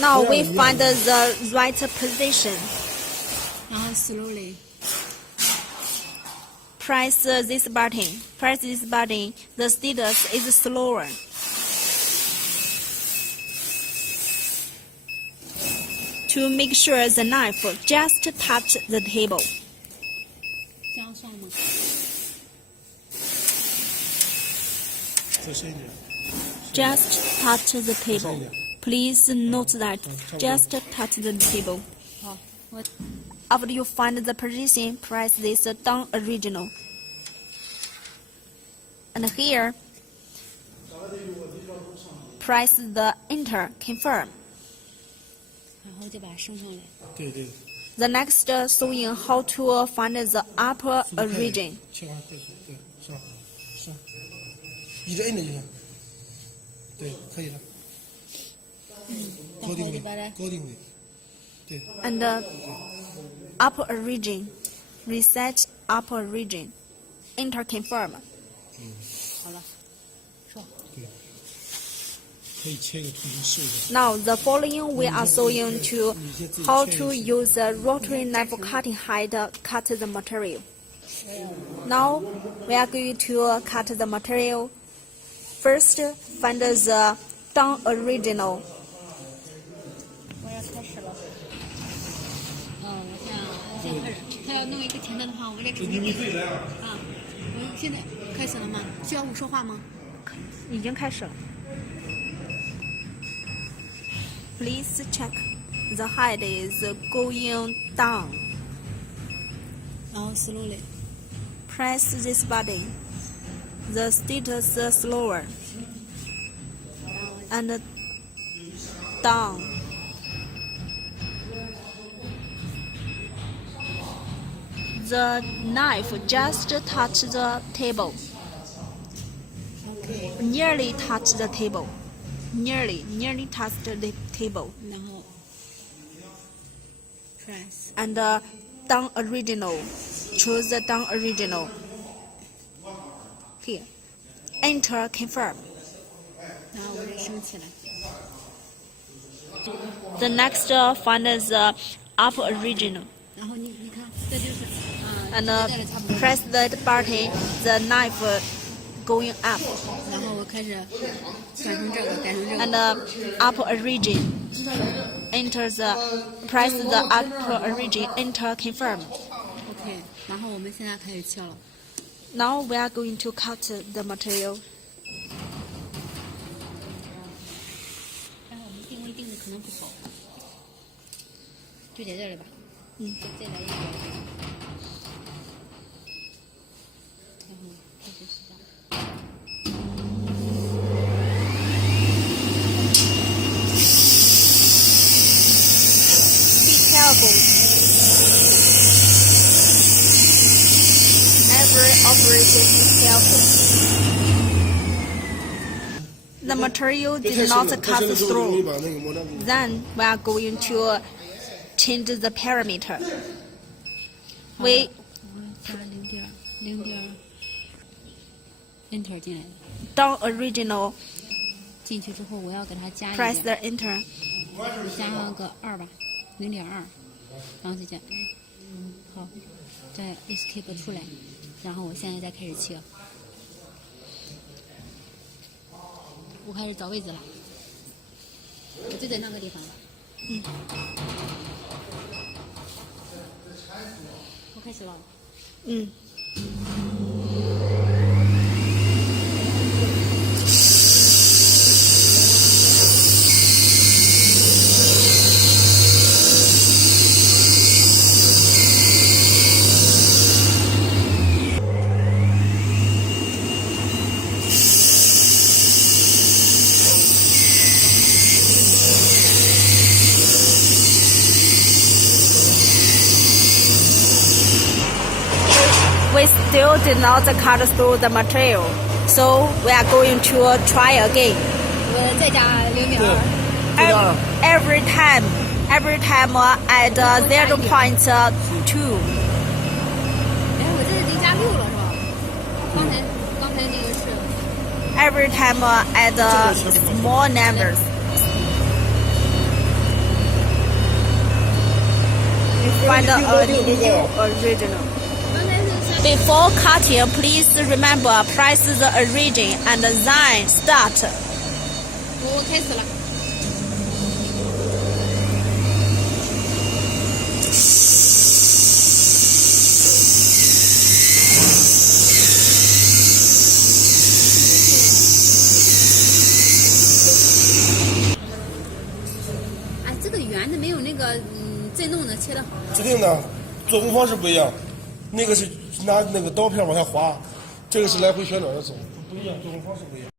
Now we find the right position. 然后 slowly Press this button. Press this button. The status is slower. To make sure the knife just touch the table. 这样算吗？再深一点。 Just touch the table. Please note that just touch the table. 好，我 After you find the position, press this down original. And here, press the enter confirm. 然后就把它升上来。对对。 The next showing how to find the upper region. 切换快速，对，上上，一直摁着就行。对，可以了。高定位，高定位。对。 And upper region, reset upper region, enter confirm. 好了，说。对。可以切一个图形试一下。 Now the following we are showing to how to use the rotary knife cutting head cut the material. Now we are going to cut the material. First, find the down original. 我要开始了。我先开始。他要弄一个前端的话，我得准备。啊，我现在开始了吗？需要我说话吗？已经开始了。Please check the head is going down. 然后 slowly Press this button. The status slower. And down. The knife just touch the table. OK， Nearly touch the table. Nearly touched the table. 然后 press And down original. Choose the down original. Here. Enter confirm. 然后我再升起来。 The next find the up original. 然后你看，这就是And 现在的差不多。 press the button. The knife going up. 然后我开始改成这个，改成这个。 And up origin. Enter the press the up origin. Enter confirm. OK， 然后我们现在开始切了。 Now we are going to cut the material. 但是我们定位定的可能不好，就在这里吧。再来一个。然后开始试下。 Be careful. Every operation is careful. The material did not cut through. Then we are going to change the parameter. We 我加0.0. Enter 进来了， down original. 进去之后我要给它加一 Press 个， the enter. 加上个2吧，0.2，然后再加，好，再 escape 出来，然后我现在再开始切，我开始找位置了，我就在那个地方了，我开始了，We still did not cut through the material, so we are going to try again. 我再加0.2， Every time add 0.2. 哎，我这是得加6了是吧？刚才那个是。 Every time add small numbers. find a new original. Before cutting, please remember press the origin and then start. 我开始了。哎，这个圆的没有那个震动的切的好。指定的，做工方式不一样，那个是拿那个刀片往下划，这个是来回旋转的走，不一样，做工方式不一样。